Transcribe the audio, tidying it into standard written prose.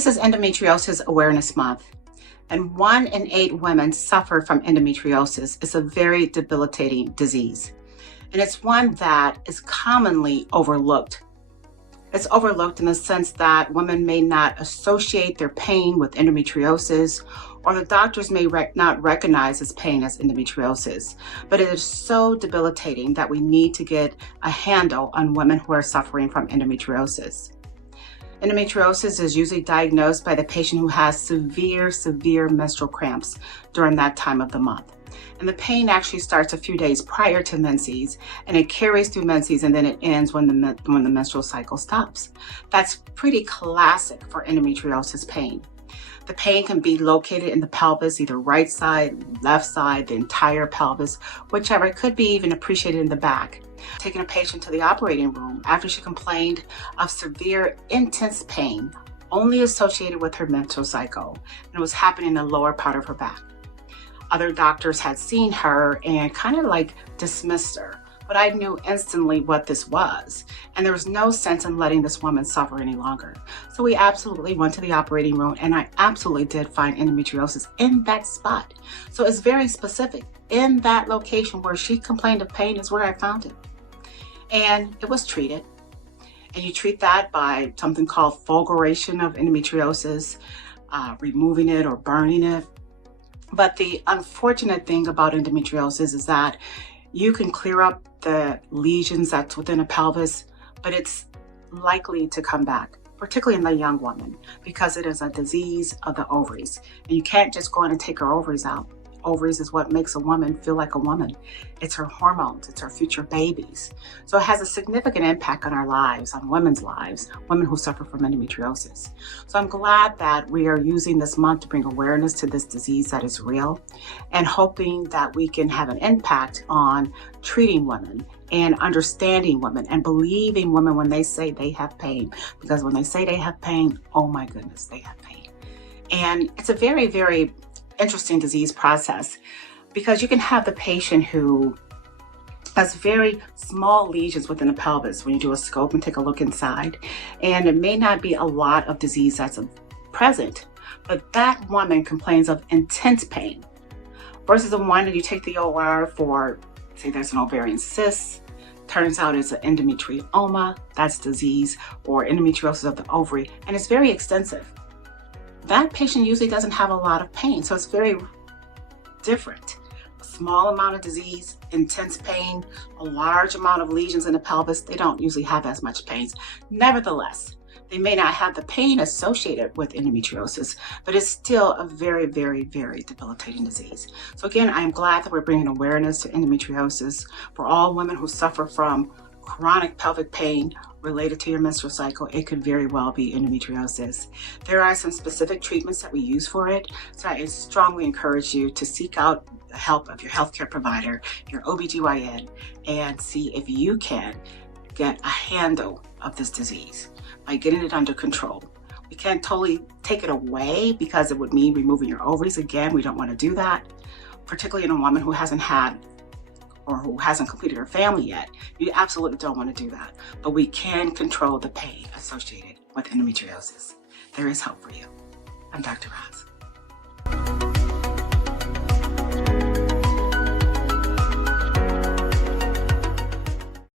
This is Endometriosis Awareness Month, and 1 in 8 women suffer from endometriosis. It's a very debilitating disease, and it's one that is commonly overlooked. It's overlooked in the sense that women may not associate their pain with endometriosis, or the doctors may not recognize this pain as endometriosis. But it is so debilitating that we need to get a handle on women who are suffering from endometriosis. Endometriosis is usually diagnosed by the patient who has severe menstrual cramps during that time of the month. And the pain actually starts a few days prior to menses, and it carries through menses, and then it ends when the menstrual cycle stops. That's pretty classic for endometriosis pain. The pain can be located in the pelvis, either right side, left side, the entire pelvis, whichever. It could be even appreciated in the back. Taking a patient to the operating room after she complained of severe, intense pain only associated with her menstrual cycle, and it was happening in the lower part of her back. Other doctors had seen her and kind of like dismissed her, but I knew instantly what this was, and there was no sense in letting this woman suffer any longer. So we absolutely went to the operating room, and I absolutely did find endometriosis in that spot. So it's very specific. In that location where she complained of pain is where I found it. And it was treated. And you treat that by something called fulguration of endometriosis, removing it or burning it. But the unfortunate thing about endometriosis is that you can clear up the lesions that's within a pelvis, but it's likely to come back, particularly in the young woman, because it is a disease of the ovaries. And you can't just go in and take her ovaries out. Ovaries is what makes a woman feel like a woman. It's her hormones, it's her future babies. So it has a significant impact on our lives, on women's lives, women who suffer from endometriosis. So I'm glad that we are using this month to bring awareness to this disease that is real, and hoping that we can have an impact on treating women and understanding women and believing women when they say they have pain. Because when they say they have pain, oh my goodness, they have pain. And it's a very interesting disease process, because you can have the patient who has very small lesions within the pelvis when you do a scope and take a look inside, and it may not be a lot of disease that's present, but that woman complains of intense pain, versus the one that you take the OR for, say there's an ovarian cyst, turns out it's an endometrioma, that's disease, or endometriosis of the ovary, and it's very extensive. That patient usually doesn't have a lot of pain, so it's very different. A small amount of disease, intense pain, a large amount of lesions in the pelvis, they don't usually have as much pain. Nevertheless, they may not have the pain associated with endometriosis, but it's still a very debilitating disease. So again, I'm glad that we're bringing awareness to endometriosis for all women who suffer from chronic pelvic pain related to your menstrual cycle. It could very well be endometriosis. There are some specific treatments that we use for it, so I strongly encourage you to seek out the help of your healthcare provider, your OBGYN, and see if you can get a handle of this disease by getting it under control. We can't totally take it away, because it would mean removing your ovaries. Again, we don't want to do that, particularly in a woman who hasn't had or who hasn't completed her family yet. You absolutely don't want to do that. But we can control the pain associated with endometriosis. There is hope for you. I'm Dr. Roz.